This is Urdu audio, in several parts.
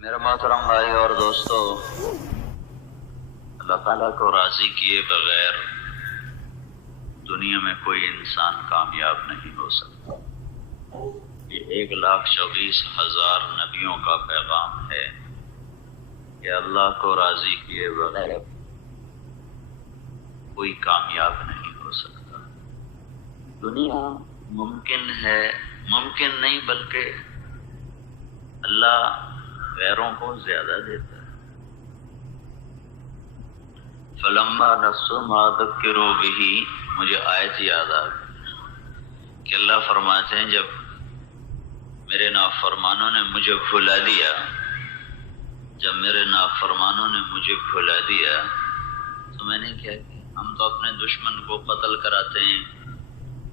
میرے محترم بھائی اور دوستو، اللہ تعالیٰ کو راضی کیے بغیر دنیا میں کوئی انسان کامیاب نہیں ہو سکتا۔ یہ 1,24,000 نبیوں کا پیغام ہے کہ اللہ کو راضی کیے بغیر کوئی کامیاب نہیں ہو سکتا۔ دنیا ممکن ہے، ممکن نہیں بلکہ اللہ غیروں کو زیادہ دیتا ہے۔ فلما نسوا ما ذکروا به، مجھے آیت یاد آ گئی کہ اللہ فرماتے ہیں جب میرے نافرمانوں نے مجھے بھلا دیا، جب میرے نافرمانوں نے مجھے بھلا دیا تو میں نے کیا کیا؟ ہم تو اپنے دشمن کو قتل کراتے ہیں،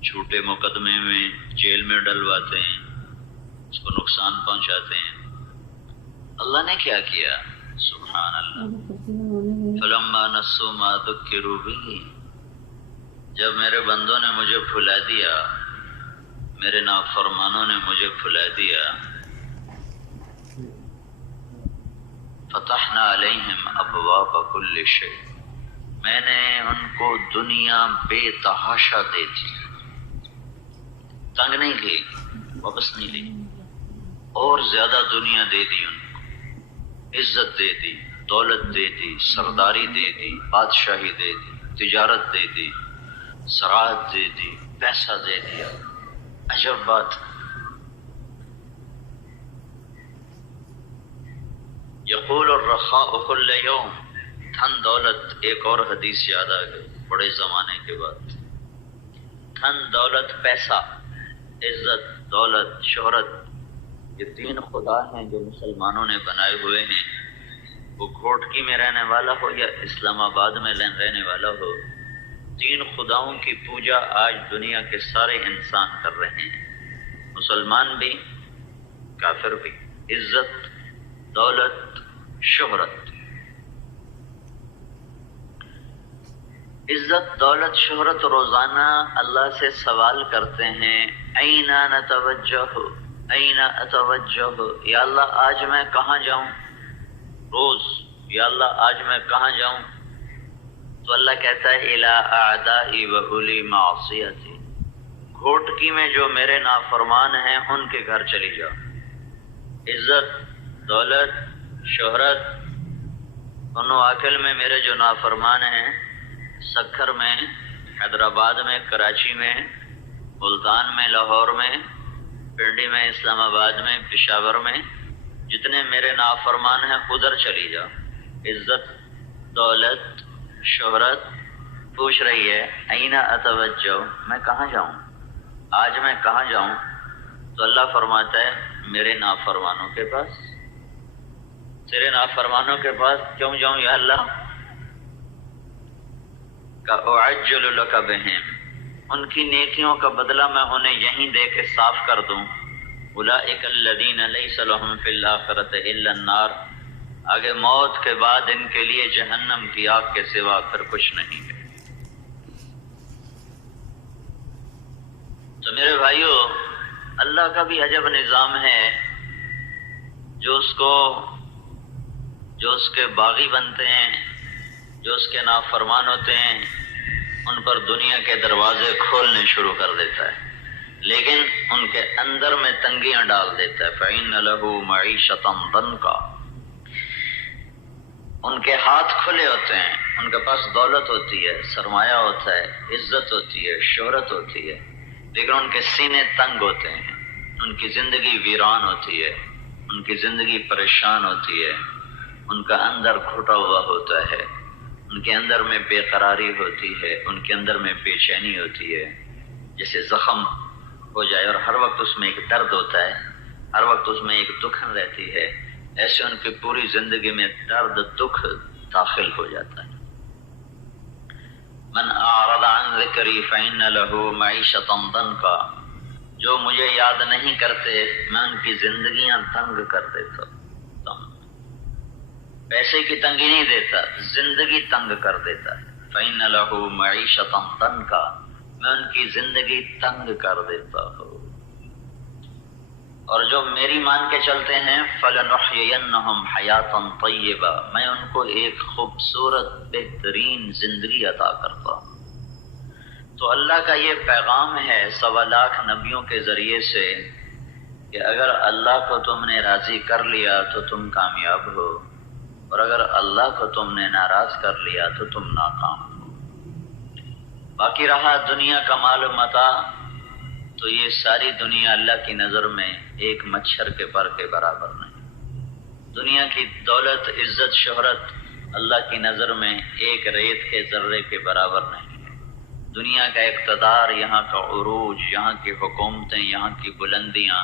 جھوٹے مقدمے میں جیل میں ڈلواتے ہیں، اس کو نقصان پہنچاتے ہیں۔ اللہ نے کیا کیا؟ سبحان اللہ، فلما نسوا ما ذکروا به، جب میرے بندوں نے مجھے بھلا دیا، میرے نافرمانوں نے مجھے بھلا دیا، فتحنا علیہم ابواب کل شیء، میں نے ان کو دنیا بے تحاشا دے دی، تنگ نہیں کی، واپس نہیں لی، اور زیادہ دنیا دے دی، ان کو عزت دے دی، دولت دے دی، سرداری دے دی، بادشاہی دے دی، تجارت دے دی، زراعت دے دی، پیسہ دے دیا۔ عجب بات، یقول الرخاء کل یوم، دھن دولت، ایک اور حدیث یاد آ گئی بڑے زمانے کے بعد۔ دھن دولت، پیسہ، عزت، دولت، شہرت، یہ تین خدا ہیں جو مسلمانوں نے بنائے ہوئے ہیں۔ وہ گھوٹکی میں رہنے والا ہو یا اسلام آباد میں رہنے والا ہو، تین خداؤں کی پوجا آج دنیا کے سارے انسان کر رہے ہیں، مسلمان بھی، کافر بھی۔ عزت، دولت، شہرت، عزت، دولت، شہرت، روزانہ اللہ سے سوال کرتے ہیں، این نتوجہ، این اتوجہ، یا اللہ آج میں کہاں جاؤں؟ روز، یا اللہ آج میں کہاں جاؤں؟ تو اللہ کہتا ہے الی اعدائی و اولی معصیتی، گھوٹکی میں جو میرے نافرمان ہیں ان کے گھر چلی جاؤ۔ عزت، دولت، شہرت، نواکل میں میرے جو نافرمان ہیں، سکھر میں، حیدرآباد میں، کراچی میں، ملتان میں، لاہور میں، پنڈی میں، اسلام آباد میں، پشاور میں، جتنے میرے نافرمان ہیں ادھر چلی جاؤ۔ عزت، دولت، شہرت پوچھ رہی ہے این اتوجہ، میں کہاں جاؤں؟ آج میں کہاں جاؤں؟ تو اللہ فرماتا ہے میرے نافرمانوں کے پاس۔ تیرے نافرمانوں کے پاس کیوں جاؤں یا اللہ؟ اعجل لک بہم، ان کی نیکیوں کا بدلہ میں انہیں یہیں دے کے صاف کر دوں۔ اولئک الذین لیس لہم فی الآخرۃ الا النار، آگے موت کے بعد ان کے لیے جہنم کی آگ کے سوا پھر کچھ نہیں ہے۔ تو میرے بھائیو، اللہ کا بھی عجب نظام ہے، جو اس کے باغی بنتے ہیں، جو اس کے نافرمان ہوتے ہیں، ان پر دنیا کے دروازے کھولنے شروع کر دیتا ہے، لیکن ان کے اندر میں تنگیاں ڈال دیتا ہے۔ فَإِنَّ لَهُ مَعِيشَةً ضَنْكَ، ان کے ہاتھ کھلے ہوتے ہیں، ان کے پاس دولت ہوتی ہے، سرمایہ ہوتا ہے، عزت ہوتی ہے، شہرت ہوتی ہے، لیکن ان کے سینے تنگ ہوتے ہیں، ان کی زندگی ویران ہوتی ہے، ان کی زندگی پریشان ہوتی ہے، ان کا اندر گھٹا ہوا ہوتا ہے، ان کے اندر میں بے قراری ہوتی ہے، ان کے اندر میں بے چینی ہوتی ہے، جیسے زخم ہو جائے اور ہر وقت اس میں ایک درد ہوتا ہے، ہر وقت اس میں ایک دکھن رہتی ہے، ایسے ان کی پوری زندگی میں درد، دکھ داخل ہو جاتا ہے۔ من اعرض عن ذکری فإن له معیشة ضنکا، جو مجھے یاد نہیں کرتے میں ان کی زندگیاں تنگ کر دیتا ہوں۔ پیسے کی تنگی نہیں دیتا، زندگی تنگ کر دیتا ہے۔ فإن له معیشة ضنکا، میں ان کی زندگی تنگ کر دیتا ہوں۔ اور جو میری مان کے چلتے ہیں فَلَنُحْيِيَنَّهُمْ حَيَاةً طَيِّبَةً، میں ان کو ایک خوبصورت بہترین زندگی عطا کرتا ہوں۔ تو اللہ کا یہ پیغام ہے 1.25 لاکھ نبیوں کے ذریعے سے کہ اگر اللہ کو تم نے راضی کر لیا تو تم کامیاب ہو، اور اگر اللہ کو تم نے ناراض کر لیا تو تم ناکام ہو۔ باقی رہا دنیا کا مال و متاع، تو یہ ساری دنیا اللہ کی نظر میں ایک مچھر کے پر کے برابر نہیں۔ دنیا کی دولت، عزت، شہرت اللہ کی نظر میں ایک ریت کے ذرے کے برابر نہیں ہے۔ دنیا کا اقتدار، یہاں کا عروج، یہاں کی حکومتیں، یہاں کی بلندیاں،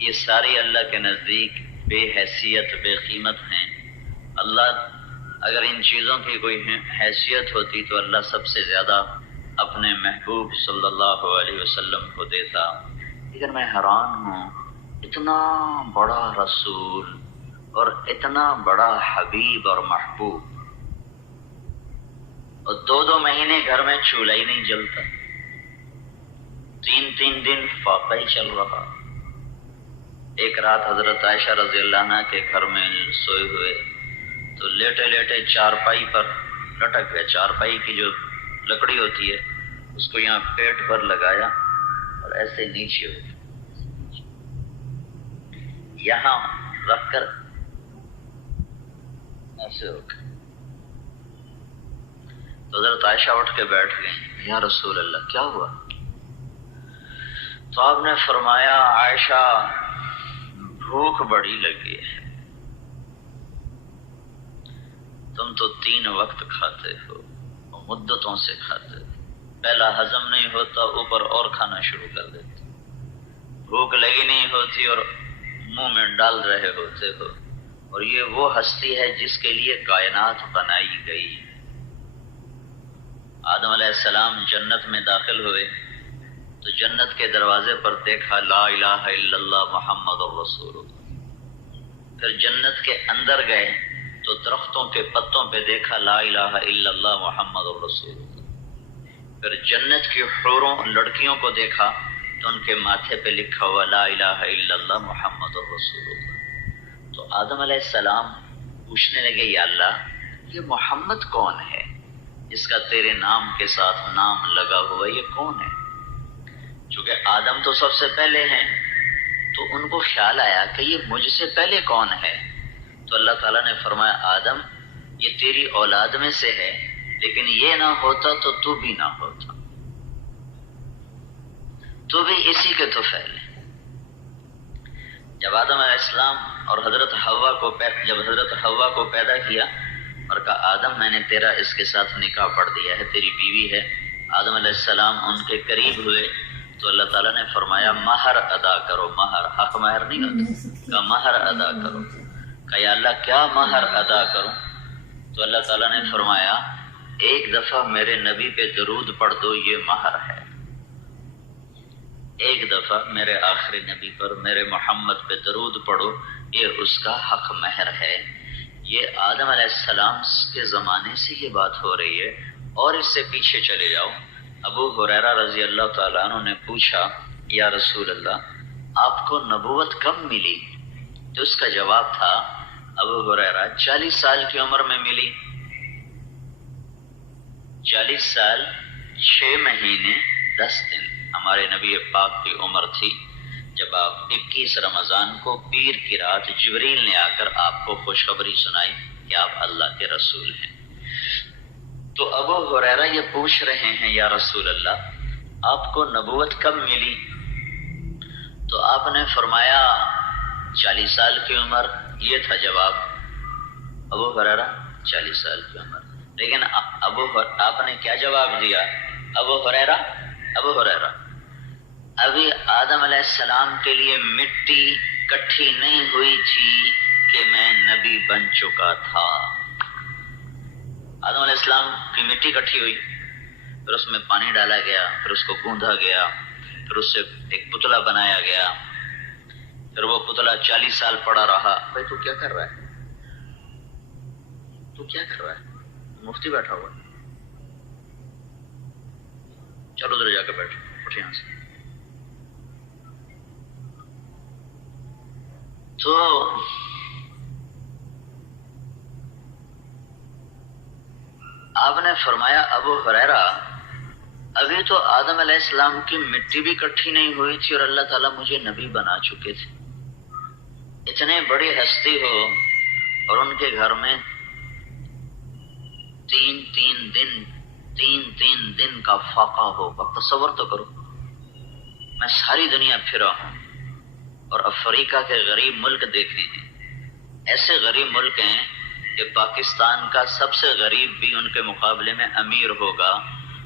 یہ ساری اللہ کے نزدیک بے حیثیت، بے قیمت ہیں۔ اللہ اگر ان چیزوں کی کوئی حیثیت ہوتی تو اللہ سب سے زیادہ اپنے محبوب صلی اللہ علیہ وسلم کو دیتا۔ لیکن میں حیران ہوں، اتنا بڑا رسول اور اتنا بڑا حبیب اور محبوب، اور 2 مہینے گھر میں چولہا ہی نہیں جلتا، 3 دن فاقہ ہی چل رہا۔ ایک رات حضرت عائشہ رضی اللہ عنہ کے گھر میں سوئے ہوئے تو لیٹے لیٹے چارپائی پر لٹک گئے۔ چارپائی کی جو لکڑی ہوتی ہے اس کو یہاں پیٹ پر لگایا اور ایسے نیچے ہو یہاں رکھ کر ایسے ہو گئے۔ تو حضرت عائشہ اٹھ کے بیٹھ گئی، یا رسول اللہ کیا ہوا؟ تو آپ نے فرمایا عائشہ بھوک بڑی لگی ہے، تم تو 3 وقت کھاتے ہو، مدتوں سے کھاتے ہو، پہلا ہضم نہیں ہوتا اوپر اور کھانا شروع کر دیتے، بھوک لگی نہیں ہوتی اور منہ میں ڈال رہے ہوتے ہو، اور یہ وہ ہستی ہے جس کے لیے کائنات بنائی گئی۔ آدم علیہ السلام جنت میں داخل ہوئے تو جنت کے دروازے پر دیکھا لا الہ الا اللہ محمد الرسول اللہ۔ پھر جنت کے اندر گئے تو درختوں کے پتوں پہ دیکھا لا الہ الا اللہ محمد الرسول اللہ۔ پھر جنت کی حوروں لڑکیوں کو دیکھا تو ان کے ماتھے پہ لکھا ہوا لا الہ الا اللہ محمد الرسول اللہ۔ تو آدم علیہ السلام پوچھنے لگے یا اللہ یہ محمد کون ہے جس کا تیرے نام کے ساتھ نام لگا ہوا، یہ کون ہے؟ چونکہ آدم تو سب سے پہلے ہیں تو ان کو خیال آیا کہ یہ مجھ سے پہلے کون ہے، تو اللہ تعالیٰ نے فرمایا آدم یہ تیری اولاد میں سے ہے، لیکن یہ نہ ہوتا تو تو بھی نہ ہوتا، تو بھی اسی کے تو پہلے۔ جب آدم علیہ السلام اور حضرت حوا کو پیدا کیا اور کہا آدم میں نے تیرا اس کے ساتھ نکاح پڑھ دیا ہے، تیری بیوی ہے، آدم علیہ السلام ان کے قریب ہوئے تو اللہ تعالیٰ نے فرمایا مہر ادا کرو۔ مہر حق مہر نہیں ہوتا، کہ مہر ادا کرو۔ کہ یا اللہ کیا مہر ادا کروں؟ تو اللہ تعالیٰ نے فرمایا 1 دفعہ میرے نبی پہ درود پڑھ دو، یہ مہر ہے۔ 1 دفعہ میرے آخری نبی پر، میرے محمد پہ درود پڑھو، یہ اس کا حق مہر ہے۔ یہ آدم علیہ السلام کے زمانے سے یہ بات ہو رہی ہے، اور اس سے پیچھے چلے جاؤ۔ ابو ہریرہ رضی اللہ تعالیٰ عنہ نے پوچھا یا رسول اللہ آپ کو نبوت کب ملی؟ تو اس کا جواب تھا ابو ہریرہ 40 سال کی عمر میں ملی۔ 40 سال 6 مہینے 10 دن ہمارے نبی پاک کی عمر تھی جب آپ 21 رمضان کو پیر کی رات جبریل نے آ کر آپ کو خوشخبری سنائی کہ آپ اللہ کے رسول ہیں۔ تو ابو ہریرہ یہ پوچھ رہے ہیں یا رسول اللہ آپ کو نبوت کب ملی؟ تو آپ نے فرمایا 40 سال کی عمر، یہ تھا جواب۔ ابو ہریرہ 40 سال کی عمر، لیکن آپ نے کیا جواب دیا؟ ابو ہریرہ ابھی آدم علیہ السلام کے لیے مٹی کٹھی نہیں ہوئی تھی کہ میں نبی بن چکا تھا۔ آدم علیہ السلام کی مٹی کٹھی ہوئی، پھر اس میں پانی ڈالا گیا، پھر اس کو گوندھا گیا، پھر اس سے ایک پتلا بنایا گیا، پھر وہ پتلا 40 سال پڑا رہا۔ بھائی تو کیا کر رہا ہے؟ مفتی بیٹھا ہوا ہے، چلو ادھر جا کے بیٹھو، اٹھ یہاں سے۔ تو آپ نے فرمایا ابو ہریرہ ابھی تو آدم علیہ السلام کی مٹی بھی اکٹھی نہیں ہوئی تھی اور اللہ تعالیٰ مجھے نبی بنا چکے تھے. اتنے بڑی ہستی ہو اور ان کے گھر میں تین دن کا فاقہ ہوگا. تصور تو کرو. میں ساری دنیا پھرا ہوں اور افریقہ کے غریب ملک دیکھے ہیں. ایسے غریب ملک ہیں کہ پاکستان کا سب سے غریب بھی ان کے مقابلے میں امیر ہوگا.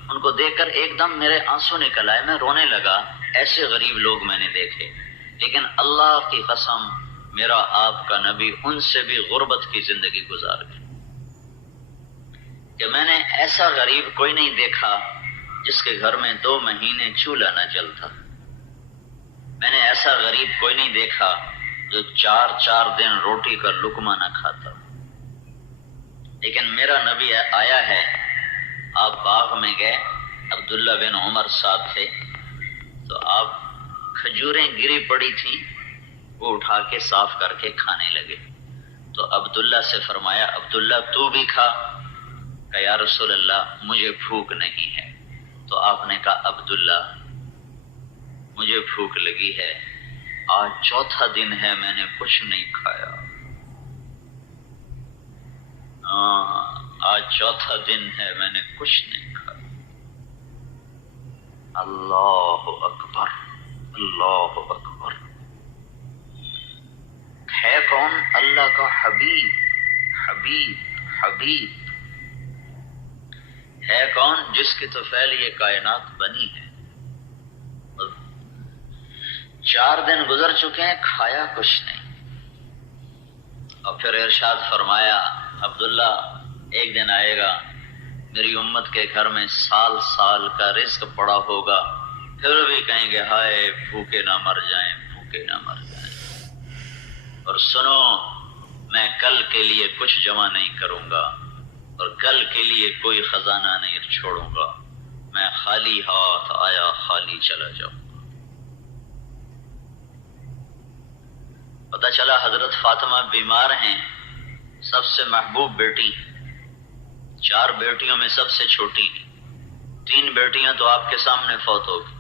ان کو دیکھ کر ایک دم میرے آنسو نکل آئے, میں رونے لگا. ایسے غریب لوگ میں نے دیکھے, لیکن اللہ کی قسم میرا آپ کا نبی ان سے بھی غربت کی زندگی گزار گیا. کہ میں نے ایسا غریب کوئی نہیں دیکھا جس کے گھر میں 2 مہینے چولہا نہ جلتا. میں نے ایسا غریب کوئی نہیں دیکھا جو 4 دن روٹی کا لقمہ نہ کھاتا. لیکن میرا نبی آیا ہے. آپ باغ میں گئے, عبداللہ بن عمر صاحب تھے, تو آپ کھجوریں گری پڑی تھیں, وہ اٹھا کے صاف کر کے کھانے لگے. تو عبداللہ سے فرمایا عبداللہ تو بھی کھا. کہ یا رسول اللہ مجھے بھوک نہیں ہے. تو آپ نے کہا عبداللہ مجھے بھوک لگی ہے, آج 4تھا دن ہے میں نے کچھ نہیں کھایا. آج 4تھا دن ہے میں نے کچھ نہیں کھایا. اللہ اکبر, اللہ اکبر. ہے کون؟ اللہ کا حبیب. حبیب حبیب ہے کون؟ جس کی طفیل یہ کائنات بنی ہے. 4 دن گزر چکے ہیں, کھایا کچھ نہیں. اور پھر ارشاد فرمایا عبداللہ ایک دن آئے گا میری امت کے گھر میں سال کا رزق پڑا ہوگا, پھر بھی کہیں گے ہائے بھوکے نہ مر جائیں, بھوکے نہ مر جائیں. اور سنو میں کل کے لیے کچھ جمع نہیں کروں گا اور کل کے لیے کوئی خزانہ نہیں چھوڑوں گا. میں خالی ہاتھ آیا خالی چلا جاؤں. پتہ چلا حضرت فاطمہ بیمار ہیں, سب سے محبوب بیٹی, 4 بیٹیوں میں سب سے چھوٹی. 3 بیٹیاں تو آپ کے سامنے فوت ہو گئی.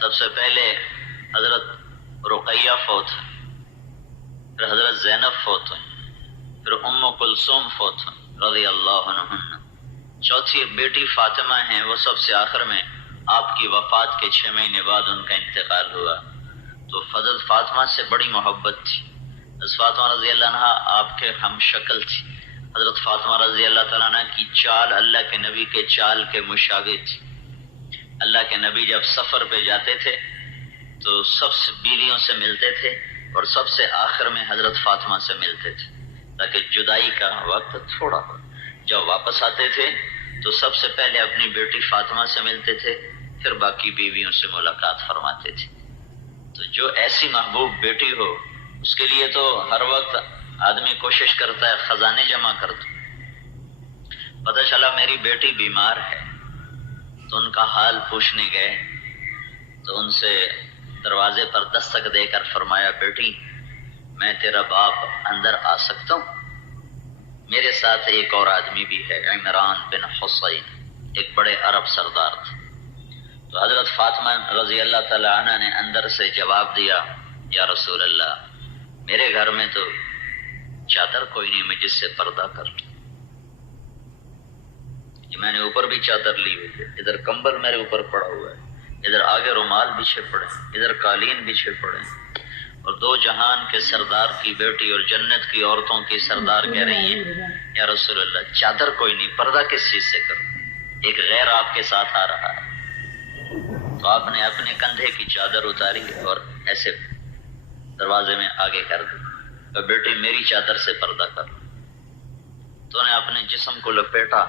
سب سے پہلے حضرت رقیہ فوت ہوئی, پھر حضرت زینب فوت ہوئی, پھر ام کلثوم فوت ہوئی رضی اللہ عنہن. 4تھی بیٹی فاطمہ ہیں, وہ سب سے آخر میں آپ کی وفات کے 6 مہینے بعد ان کا انتقال ہوا. تو حضرت فاطمہ سے بڑی محبت تھی. حضرت فاطمہ رضی اللہ عنہ آپ کے ہم شکل تھی. حضرت فاطمہ رضی اللہ تعالیٰ عنہ کی چال اللہ کے نبی کے چال کے مشابہ تھی. اللہ کے نبی جب سفر پہ جاتے تھے تو سب سے بیویوں سے ملتے تھے اور سب سے آخر میں حضرت فاطمہ سے ملتے تھے تاکہ جدائی کا وقت تھوڑا ہو. جب واپس آتے تھے تو سب سے پہلے اپنی بیٹی فاطمہ سے ملتے تھے, پھر باقی بیویوں سے ملاقات فرماتے تھے. تو جو ایسی محبوب بیٹی ہو اس کے لیے تو ہر وقت آدمی کوشش کرتا ہے خزانے جمع کر دو. پتہ چلا میری بیٹی بیمار ہے, تو ان کا حال پوچھنے گئے تو ان سے دروازے پر دستک دے کر فرمایا بیٹی میں تیرا باپ اندر آ سکتا ہوں؟ میرے ساتھ ایک اور آدمی بھی ہے, عمران بن حسین, ایک بڑے عرب سردار تھے. تو حضرت فاطمہ رضی اللہ تعالی عنہ نے اندر سے جواب دیا یا رسول اللہ میرے گھر میں تو چادر کوئی نہیں میں جس سے پردہ کر لوں. یہ میں نے اوپر بھی چادر لی ہوئی ہے, ادھر کمبل میرے اوپر پڑا ہوا ہے, ادھر آگے رومال بچھے پڑے, ادھر قالین بچھے پڑے. اور 2 جہان کے سردار کی بیٹی اور جنت کی عورتوں کی سردار کہہ رہی ہیں یا رسول اللہ چادر کوئی نہیں, پردہ کس چیز سے کروں؟ ایک غیر آپ کے ساتھ آ رہا ہے. تو آپ نے اپنے کندھے کی چادر اتاری اور ایسے دروازے میں آگے کر دی, تو بیٹی میری چادر سے پردہ کر لو. تو نے اپنے جسم کو لپیٹا,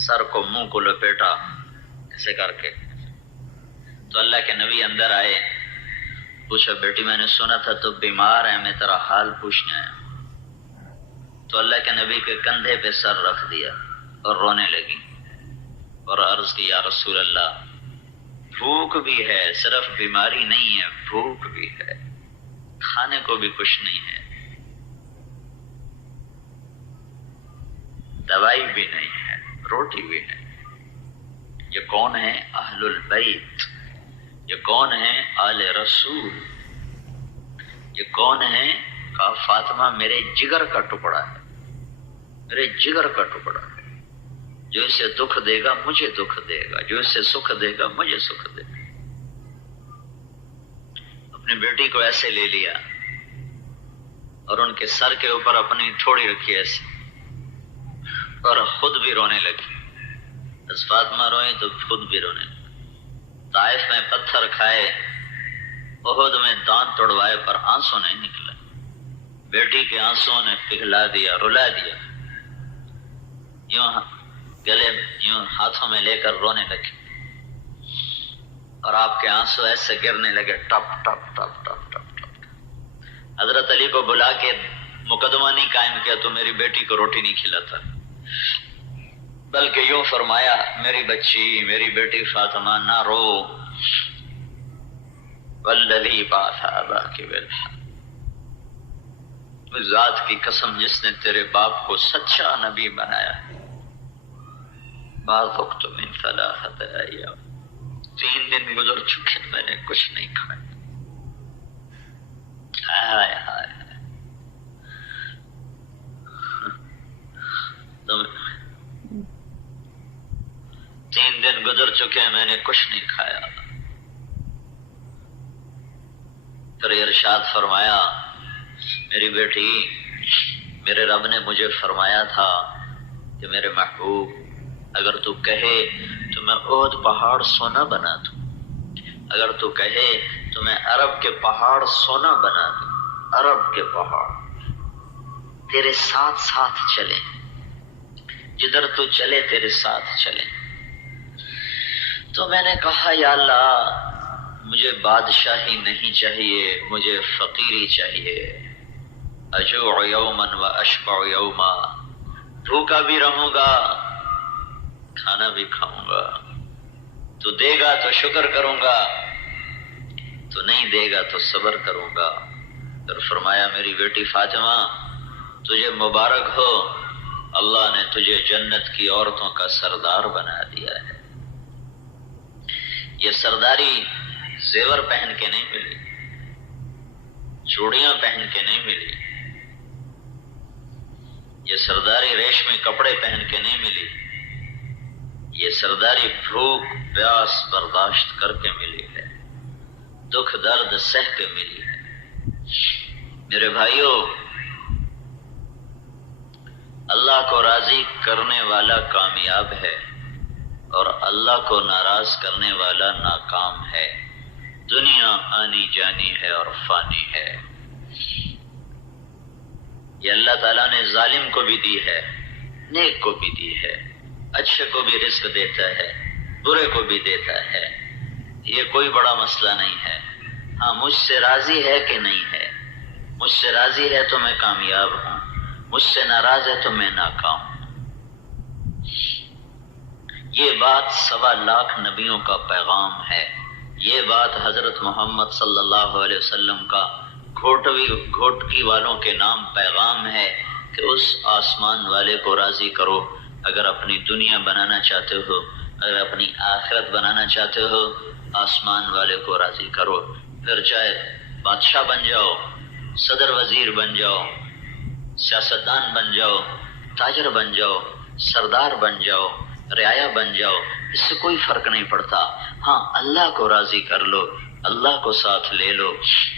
سر کو منہ کو لپیٹا ایسے کر کے. تو اللہ کے نبی اندر آئے, پوچھا بیٹی میں نے سنا تھا تو بیمار ہے, میں تیرا حال پوچھنے آیا. تو اللہ کے نبی کے کندھے پہ سر رکھ دیا اور رونے لگی اور عرض کی یا رسول اللہ بھوک بھی ہے, صرف بیماری نہیں ہے, بھوک بھی ہے. کھانے کو بھی کچھ نہیں ہے، دوائی بھی نہیں ہے، روٹی بھی ہے۔ یہ کون ہے؟ اہل البیت۔ یہ کون ہے؟ آل رسول۔ یہ کون ہے؟ کہا فاطمہ میرے جگر کا ٹکڑا ہے، میرے جگر کا ٹکڑا ہے، جو اسے دکھ دے گا مجھے دکھ دے گا، جو اسے سکھ دے گا مجھے سکھ دے گا۔ اپنی بیٹی کو ایسے لے لیا اور ان کے سر کے اوپر اپنی تھوڑی رکھی ایسے، اور خود بھی رونے لگی۔ بس فاطمہ روئی تو خود بھی رونے لگی۔ طائف میں پتھر کھائے، احد میں دانت توڑوائے، پر آنسو نہیں نکلا۔ بیٹی کے آنسو نے پگھلا دیا، رلا دیا۔ یوں گلے یوں ہاتھوں میں لے کر رونے لگے، اور آپ کے آنسو ایسے گرنے لگے، ٹپ ٹپ ٹپ ٹپ ٹپ ٹپ۔ حضرت علی کو بلا کے مقدمہ نہیں قائم کیا تو میری بیٹی کو روٹی نہیں کھلاتا، بلکہ یوں فرمایا میری بچی، میری بیٹی فاطمہ نہ رو، والذی بعث اباک بالحق، اس ذات کی قسم جس نے تیرے باپ کو سچا نبی بنایا ہے، ما ذقت من ثلاثۃ ایام، 3 دن گزر چکے میں نے کچھ نہیں کھایا۔ ہائے ہائے، تین دن گزر چکے میں نے کچھ نہیں کھایا۔ پھر ارشاد فرمایا میری بیٹی، میرے رب نے مجھے فرمایا تھا کہ میرے محبوب اگر تو کہے تو میں احد پہاڑ سونا بنا دوں، اگر تو کہے تو میں عرب کے پہاڑ سونا بنا دوں، عرب کے پہاڑ تیرے ساتھ ساتھ چلیں، جدھر تو چلے تیرے ساتھ چلیں۔ تو میں نے کہا یا اللہ مجھے بادشاہی نہیں چاہیے، مجھے فقیری چاہیے۔ اجوع یوما و اشبع یوما، بھوکا بھی رہوں گا کھانا بھی کھاؤں گا، تو دے گا تو شکر کروں گا، تو نہیں دے گا تو صبر کروں گا۔ پھر فرمایا میری بیٹی فاطمہ تجھے مبارک ہو، اللہ نے تجھے جنت کی عورتوں کا سردار بنا دیا ہے۔ یہ سرداری زیور پہن کے نہیں ملی، چوڑیاں پہن کے نہیں ملی، یہ سرداری ریشمی کپڑے پہن کے نہیں ملی، یہ سرداری بھوک پیاس برداشت کر کے ملی ہے، دکھ درد سہ کے ملی ہے۔ میرے بھائیوں، اللہ کو راضی کرنے والا کامیاب ہے اور اللہ کو ناراض کرنے والا ناکام ہے۔ دنیا آنی جانی ہے اور فانی ہے۔ یہ اللہ تعالیٰ نے ظالم کو بھی دی ہے، نیک کو بھی دی ہے، اچھے کو بھی رزق دیتا ہے، برے کو بھی دیتا ہے، یہ کوئی بڑا مسئلہ نہیں ہے۔ ہاں مجھ سے راضی ہے کہ نہیں ہے، مجھ سے راضی ہے تو میں کامیاب ہوں، مجھ سے ناراض ہے تو میں ناکام ہوں۔ یہ بات 1.25 لاکھ نبیوں کا پیغام ہے، یہ بات حضرت محمد صلی اللہ علیہ وسلم کا گھوٹکی والوں کے نام پیغام ہے کہ اس آسمان والے کو راضی کرو۔ اگر اپنی دنیا بنانا چاہتے ہو، اگر اپنی آخرت بنانا چاہتے ہو، آسمان والے کو راضی کرو۔ پھر چاہے بادشاہ بن جاؤ، صدر وزیر بن جاؤ، سیاستدان بن جاؤ، تاجر بن جاؤ، سردار بن جاؤ، رعایا بن جاؤ، اس سے کوئی فرق نہیں پڑتا۔ ہاں اللہ کو راضی کر لو، اللہ کو ساتھ لے لو۔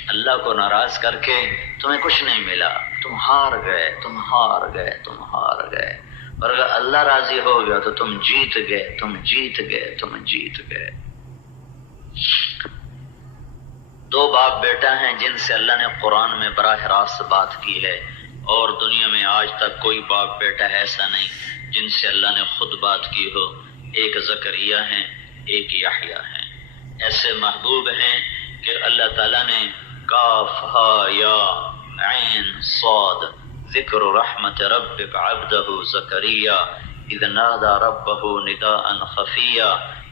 اللہ کو ناراض کر کے تمہیں کچھ نہیں ملا، تم ہار گئے، تم ہار گئے، تم ہار گئے۔ اور اگر اللہ راضی ہو گیا تو تم جیت گئے، تم جیت گئے، تم جیت گئے۔ 2 باپ بیٹا ہیں جن سے اللہ نے قرآن میں براہ راست بات کی ہے، اور دنیا میں آج تک کوئی باپ بیٹا ایسا نہیں جن سے اللہ نے خود بات کی ہو۔ ایک زکریا ہیں، ایک یحییٰ ہیں۔ ایسے محبوب ہیں کہ اللہ تعالیٰ نے کاف ہا یا عین صاد ذکر رحمت ربک عبدہ زکریا اذ نادى ربه نداء خفیا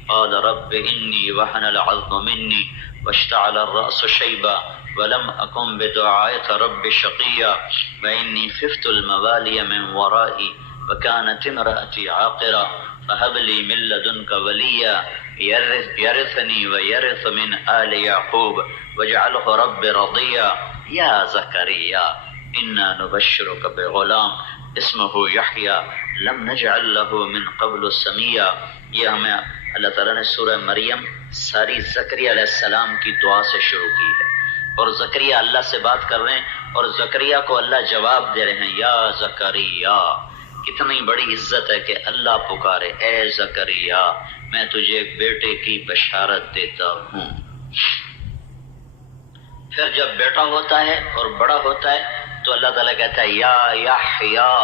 قال رب انی وهن العظم منی واشتعل الرأس شیبا ولم أكن بدعائك رب شقيا وإني خفت الموالي من ورائي وكانت امرأتي عاقرا فهب لي من لدنك وليا يرثني ويرث من آل يعقوب واجعله رب رضيا يا زكريا إنا نبشرك بغلام اسمه یحییٰ لم نجعل له من قبل سمیا۔ یہ ہمیں اللہ تعالیٰ نے سورہ مریم ساری زکریا علیہ السلام کی دعا سے شروع کی ہے، اور زکریا اللہ سے بات کر رہے ہیں اور زکریا کو اللہ جواب دے رہے ہیں، یا زکریا۔ کتنی بڑی عزت ہے کہ اللہ پکارے، اے زکریا میں تجھے ایک بیٹے کی بشارت دیتا ہوں۔ پھر جب بیٹا ہوتا ہے اور بڑا ہوتا ہے تو اللہ تعالیٰ کہتا ہے یا یحییٰ،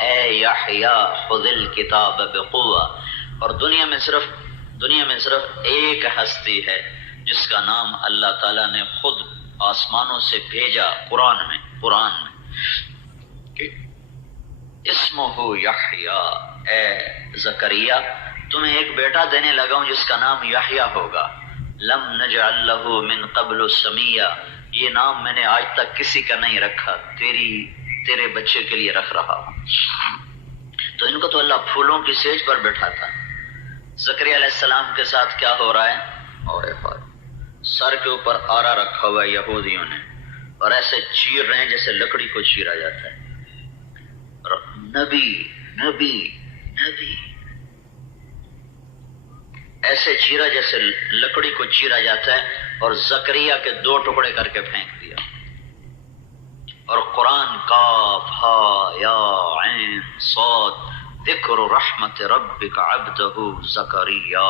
اے یحییٰ خذ الکتاب بقوہ۔ اور دنیا میں صرف ایک ہستی ہے جس کا نام اللہ تعالیٰ نے خود آسمانوں سے بھیجا قرآن میں کہ اسمہ یحییٰ، اے زکریا تمہیں ایک بیٹا دینے لگا ہوں جس کا نام یحییٰ ہوگا۔ لم نجعل له من قبل سمیہ، یہ نام میں نے آج تک کسی کا نہیں رکھا، تیرے بچے کے لیے رکھ رہا ہوں۔ تو ان کو تو اللہ پھولوں کی سیج پر بیٹھا تھا۔ زکریا علیہ السلام کے ساتھ کیا ہو رہا ہے؟ اور سر کے اوپر آرا رکھا ہوا ہے یہودیوں نے، اور ایسے چیر رہے ہیں جیسے لکڑی کو چیرا جاتا ہے، اور نبی نبی نبی ایسے چیرا جیسے لکڑی کو چیرا جاتا ہے، اور زکریا کے دو ٹکڑے کر کے پھینک دیا۔ اور قرآن کاف ہا یا عین صاد ذکر رحمت ربک عبدہ زکریا،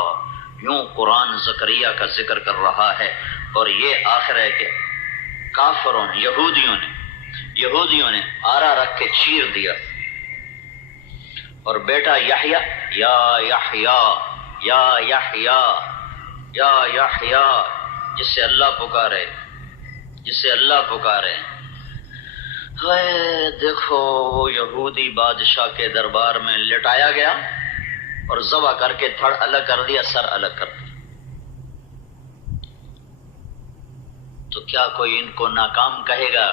یوں قرآن زکریا کا ذکر کر رہا ہے۔ اور یہ آخر ہے کہ کافروں نے یہودیوں نے آرا رکھ کے چیر دیا، اور بیٹا یحییٰ یا یحییٰ یا یحییٰ یا یحییٰ، جس سے اللہ پکارے۔ دیکھو وہ یہودی بادشاہ کے دربار میں لٹایا گیا اور ذبح کر کے دھڑ الگ کر دیا، سر الگ کر دیا۔ تو کیا کوئی ان کو ناکام کہے گا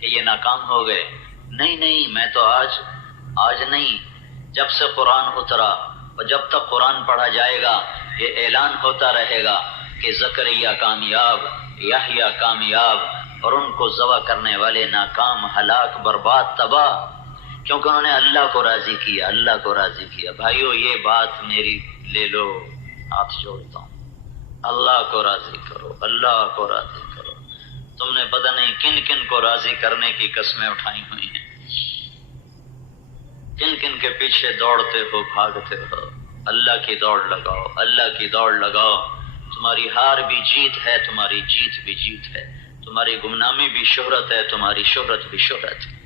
کہ یہ ناکام ہو گئے؟ نہیں، میں تو آج نہیں، جب سے قرآن اترا اور جب تک قرآن پڑھا جائے گا یہ اعلان ہوتا رہے گا کہ زکریا کامیاب، یحییٰ کامیاب، اور ان کو ذبح کرنے والے ناکام، ہلاک، برباد، تباہ، کیونکہ انہوں نے اللہ کو راضی کیا۔ بھائیو یہ بات میری لے لو، ہاتھ جوڑتا ہوں، اللہ کو راضی کرو، اللہ کو راضی کرو۔ تم نے پتہ نہیں کن کن کو راضی کرنے کی قسمیں اٹھائی ہوئی ہیں، کن کن کے پیچھے دوڑتے ہو، بھاگتے ہو۔ اللہ کی دوڑ لگاؤ، اللہ کی دوڑ لگاؤ، تمہاری ہار بھی جیت ہے، تمہاری جیت بھی جیت ہے، تمہاری گمنامی بھی شہرت ہے، تمہاری شہرت بھی شہرت ہے۔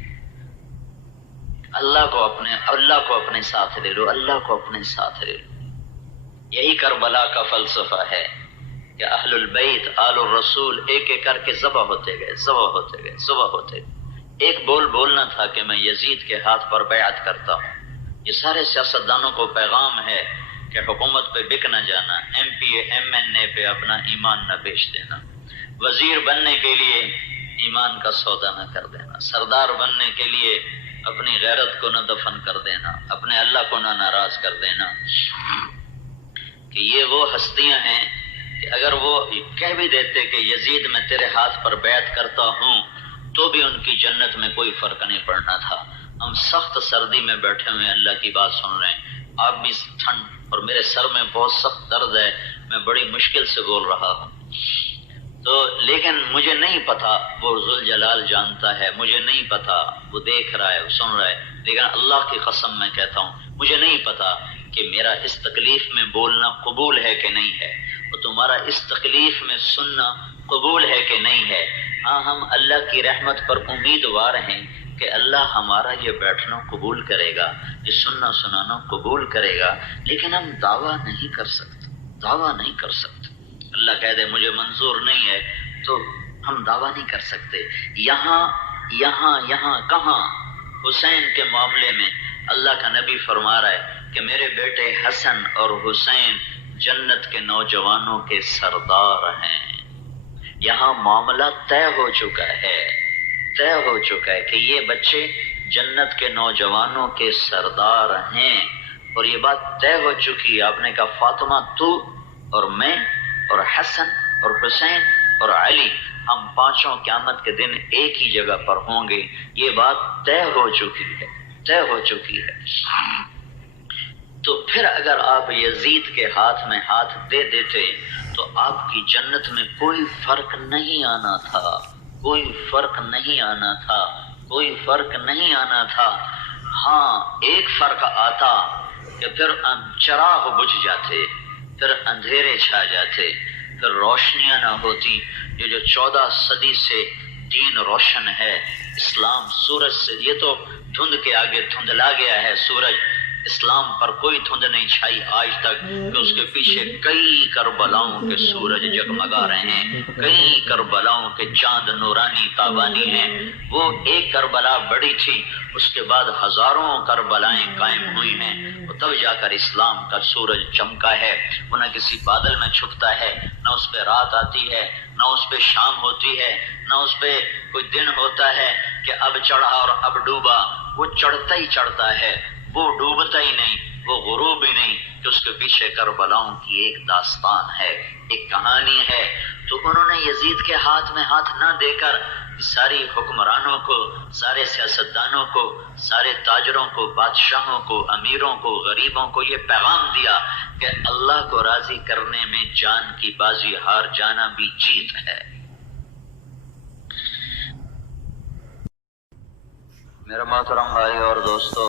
اللہ کو اپنے ساتھ لے لو، اللہ کو اپنے ساتھ لے لو۔ یہی کربلا کا فلسفہ ہے کہ اہل البیت، آل الرسول ایک ایک کر کے ذبح ہوتے گئے۔ ایک بولنا تھا کہ میں یزید کے ہاتھ پر بیعت کرتا ہوں۔ یہ سارے سیاستدانوں کو پیغام ہے کہ حکومت پہ بک نہ جانا، M P A M N A پہ اپنا ایمان نہ بیچ دینا، وزیر بننے کے لیے ایمان کا سودا نہ کر دینا، سردار بننے کے لیے اپنی غیرت کو نہ دفن کر دینا، اپنے اللہ کو نہ ناراض کر دینا۔ کہ یہ وہ ہستیاں ہیں کہ اگر وہ کہہ بھی دیتے کہ یزید میں تیرے ہاتھ پر بیعت کرتا ہوں تو بھی ان کی جنت میں کوئی فرق نہیں پڑنا تھا۔ ہم سخت سردی میں بیٹھے ہوئے اللہ کی بات سن رہے ہیں، آپ بھی ٹھنڈ، اور میرے سر میں بہت سخت درد ہے، میں بڑی مشکل سے بول رہا ہوں۔ تو لیکن مجھے نہیں پتا، وہ ذوالجلال جانتا ہے، مجھے نہیں پتا، وہ دیکھ رہا ہے، وہ سن رہا ہے، لیکن اللہ کی قسم میں کہتا ہوں مجھے نہیں پتا کہ میرا اس تکلیف میں بولنا قبول ہے کہ نہیں ہے، اور تمہارا اس تکلیف میں سننا قبول ہے کہ نہیں ہے۔ ہاں ہم اللہ کی رحمت پر امیدوار ہیں کہ اللہ ہمارا یہ بیٹھنا قبول کرے گا، یہ سننا سنانا قبول کرے گا، لیکن ہم دعویٰ نہیں کر سکتے۔ اللہ کہہ دے مجھے منظور نہیں ہے تو ہم دعویٰ نہیں کر سکتے۔ یہاں کہاں؟ حسین کے معاملے میں اللہ کا نبی فرما رہا ہے کہ میرے بیٹے حسن اور حسین جنت کے نوجوانوں کے سردار ہیں۔ یہاں معاملہ طے ہو چکا ہے، طے ہو چکا ہے کہ یہ بچے جنت کے نوجوانوں کے سردار ہیں، اور یہ بات طے ہو چکی ہے۔ آپ نے کہا فاطمہ تو اور میں اور حسن اور حسین اور علی، ہم پانچوں قیامت کے دن ایک ہی جگہ پر ہوں گے، یہ بات طے ہو چکی ہے، طے ہو چکی ہے۔ تو پھر اگر آپ یزید کے ہاتھ میں ہاتھ دے دیتے تو آپ کی جنت میں کوئی فرق نہیں آنا تھا، کوئی فرق نہیں آنا تھا، کوئی فرق نہیں آنا تھا۔ ہاں ایک فرق آتا کہ پھر چراغ بجھ جاتے، پھر اندھیرے چھا جاتے، پھر روشنیاں نہ ہوتی۔ یہ جو 14 صدی سے دین روشن ہے، اسلام سورج سے، یہ تو دھند کے آگے دھندلا گیا ہے سورج، اسلام پر کوئی دھند نہیں چھائی آج تک کہ اس کے پیچھے کئی کربلاؤں کے سورج جگمگا رہے ہیں، کئی کربلاؤں کے چاند نورانی تابانی ہیں۔ وہ ایک کربلا بڑی تھی، اس کے بعد ہزاروں کربلائیں قائم ہوئی ہیں، تب جا کر اسلام کا سورج چمکا ہے۔ وہ نہ کسی بادل میں چھپتا ہے، نہ اس پہ رات آتی ہے، نہ اس پہ شام ہوتی ہے، نہ اس پہ کوئی دن ہوتا ہے کہ اب چڑھا اور اب ڈوبا۔ وہ چڑھتا ہی چڑھتا ہے، وہ ڈوبتا ہی نہیں، وہ غروب ہی نہیں، کہ اس کے پیچھے کربلاؤں کی ایک داستان ہے، ایک کہانی ہے۔ تو انہوں نے یزید کے ہاتھ میں ہاتھ نہ دے کر ساری حکمرانوں کو، سارے سیاستدانوں کو، سارے تاجروں کو، بادشاہوں کو، امیروں کو، غریبوں کو یہ پیغام دیا کہ اللہ کو راضی کرنے میں جان کی بازی ہار جانا بھی جیت ہے۔ میرے محترم بھائی اور دوستو،